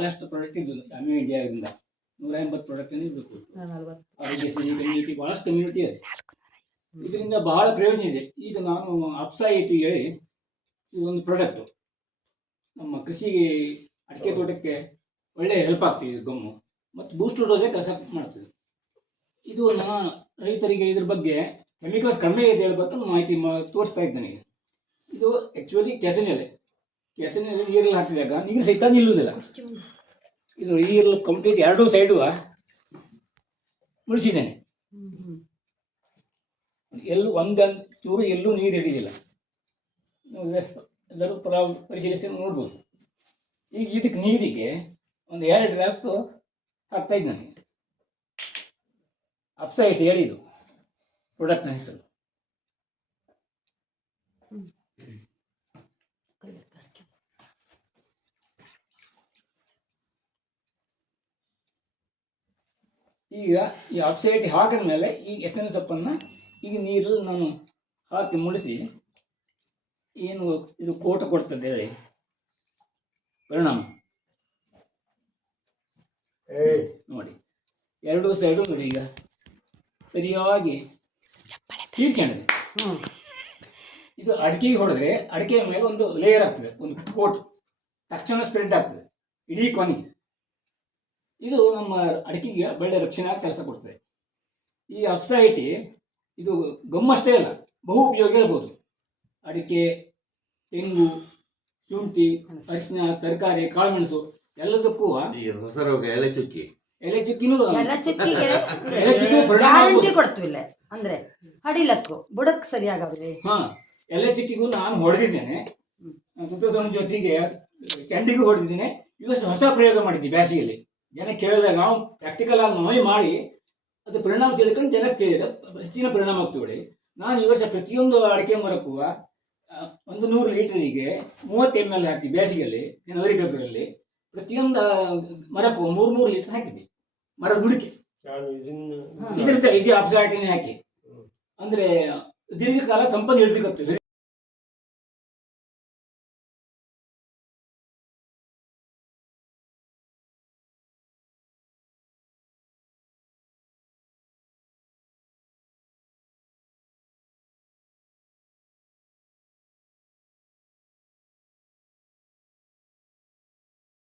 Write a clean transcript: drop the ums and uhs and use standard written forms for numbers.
ಬಹಳಷ್ಟು ಪ್ರಾಡಕ್ಟ್ ಇದ್ದು ಅಮೆ ಇಂಡಿಯಾದಿಂದ 180 ಪ್ರಾಡಕ್ಟ್ ಇರಬೇಕು. ಕಮ್ಯುನಿಟಿ ಬಹಳಷ್ಟು ಕಮ್ಯುನಿಟಿ ಇದೆ. ಇದರಿಂದ ಬಹಳ ಪ್ರಯೋಜನ ಇದೆ. ಈಗ ನಾನು ಅಪ್ಸಾ ಏಟಿ ಹೇಳಿ ಇದೊಂದು ಪ್ರಾಡಕ್ಟು ನಮ್ಮ ಕೃಷಿಗೆ ಅಡಿಕೆ ತೋಟಕ್ಕೆ ಒಳ್ಳೆ ಹೆಲ್ಪ್ ಆಗ್ತದೆ. ಇದು ಗಮ್ಮು ಮತ್ತು ಬೂಸ್ಟರ್ ಡೋಸೇ ಕೆಲಸ ಮಾಡ್ತದೆ. ಇದು ನಮ್ಮ ರೈತರಿಗೆ ಇದ್ರ ಬಗ್ಗೆ ಕೆಮಿಕಲ್ಸ್ ಕಡಿಮೆ ಇದೆ ಹೇಳ್ಬಿಟ್ಟು ಮಾಹಿತಿ ತೋರಿಸ್ತಾ ಇದ್ದಾನೆ. ಇದು ಆ್ಯಕ್ಚುಲಿ ಕೆಸರಿನೆಲೆ ನೀರಲ್ಲಿ ಹಾಕಿದಾಗ ನೀರು ಸಹಿತ ನಿಲ್ಲುವುದಿಲ್ಲ. ಇದು ನೀರು ಕಂಪ್ಲೀಟ್ ಎರಡೂ ಸೈಡು ಮುಳಿಸಿದ್ದೇನೆ. ಒಂದೊಂದು ಚೂರು ಎಲ್ಲೂ ನೀರು ಹಿಡಿದಿಲ್ಲ. ಎಲ್ಲರೂ ಪರಿಶೀಲಿಸಿ ನೋಡ್ಬೋದು. ಈಗ ಇದಕ್ಕೆ ನೀರಿಗೆ ಒಂದು 2 ಡ್ರಾಪ್ಸು ಹಾಕ್ತಾ ಇದ್ದಾನೆ. ಅಪ್ಸಾ ಏಟಿ ಹೇಳಿದ್ದು ಪ್ರಾಡಕ್ಟ್ನ ಹೆಸರು. ಈಗ ಈ ಅಪ್ಸಾ ಏಟಿ ಹಾಕಿದ ಮೇಲೆ ಈ ಎಸೆನ ಸೊಪ್ಪನ್ನು ಈಗ ನೀರು ನಾನು ಹಾಕಿ ಮುಳಿಸಿ ಏನು ಇದು ಕೋಟ ಕೊಡ್ತದೆ ಹೇಳಿ ಪರಿಣಾಮ ನೋಡಿ. 2 ಸೈಡು ನೋಡಿ ಈಗ ಸರಿಯಾಗಿ ಹೀರ್ಕೊಂಡಿದೆ. ಇದು ಅಡಿಕೆಗೆ ಹೊಡೆದ್ರೆ ಅಡಿಕೆಯ ಮೇಲೆ ಒಂದು ಲೇಯರ್ ಆಗ್ತದೆ, ಒಂದು ಕೋಟ್ ತಕ್ಷಣ ಸ್ಪ್ರೆಡ್ ಆಗ್ತದೆ ಇಡೀ ಕೊನೆಗೆ. ಇದು ನಮ್ಮ ಅಡಿಕೆಗೆ ಒಳ್ಳೆ ರಕ್ಷಣೆ ಕೆಲಸ ಕೊಡ್ತದೆ. ಈ ಅಪ್ಸಾ ಏಟಿ ಇದು ಗಮ್ಮಷ್ಟೇ ಅಲ್ಲ, ಬಹು ಉಪಯೋಗ ಹೇಳ್ಬೋದು. ಅಡಿಕೆ, ತೆಂಗು, ಶುಂಠಿ, ಅರಿಶಿನ, ತರಕಾರಿ, ಕಾಳುಮೆಣಸು ಎಲ್ಲದಕ್ಕೂ ಹೊಸ ರೋಗ ಎಲೆ ಚುಕ್ಕಿನೂ ಕೊಡ್ತೀವಿಲ್ಲ ಅಂದ್ರೆ ಹಡಿಲಕ್ಕು ಬುಡಕ್ ಸರಿಯಾಗವ್ರಿ. ಎಲೆ ಚುಕ್ಕಿಗೂ ನಾನು ಹೊಡೆದಿದ್ದೇನೆ. ತುತ್ತಸೋಣ ಜೊತೆಗೆ ಚಂಡಿಗೂ ಹೊಡೆದಿದ್ದೇನೆ. ಇವತ್ತು ಹೊಸ ಪ್ರಯೋಗ ಮಾಡಿದ್ವಿ ಬೇಸಿಗೆಯಲ್ಲಿ. ಜನ ಕೇಳಿದಾಗ ನಾವು ಪ್ರಾಕ್ಟಿಕಲ್ ಆಗಿ ನಾವೇ ಮಾಡಿ ಅದು ಪರಿಣಾಮ ತಿಳ್ಕೊಂಡು ಜನಕ್ಕೆ ತಿಳಿದ ಹೆಚ್ಚಿನ ಪರಿಣಾಮ ಆಗ್ತೇವೆ. ನಾನು ಈ ವರ್ಷ ಪ್ರತಿಯೊಂದು ಅಡಿಕೆ ಮರಕ್ಕೂ 100 ಲೀಟರಿಗೆ 30 ml ಹಾಕಿ ಬೇಸಿಗೆಯಲ್ಲಿ ಜನವರಿ ಫೆಬ್ರವರಿಯಲ್ಲಿ ಪ್ರತಿಯೊಂದು ಮರಕ್ಕೂ 3 ಲೀಟರ್ ಹಾಕಿದ್ದೆ. ಮರದ ಬುಡಕ್ಕೆ ಇದರಿಂದ ಇದು ಅಪ್ಸಾ ಏಟಿನೇ ಹಾಕಿ ಅಂದ್ರೆ ದೀರ್ಘಕಾಲ ತಂಪನ್ನು ಇಳಿದಿರುತ್ತೆ.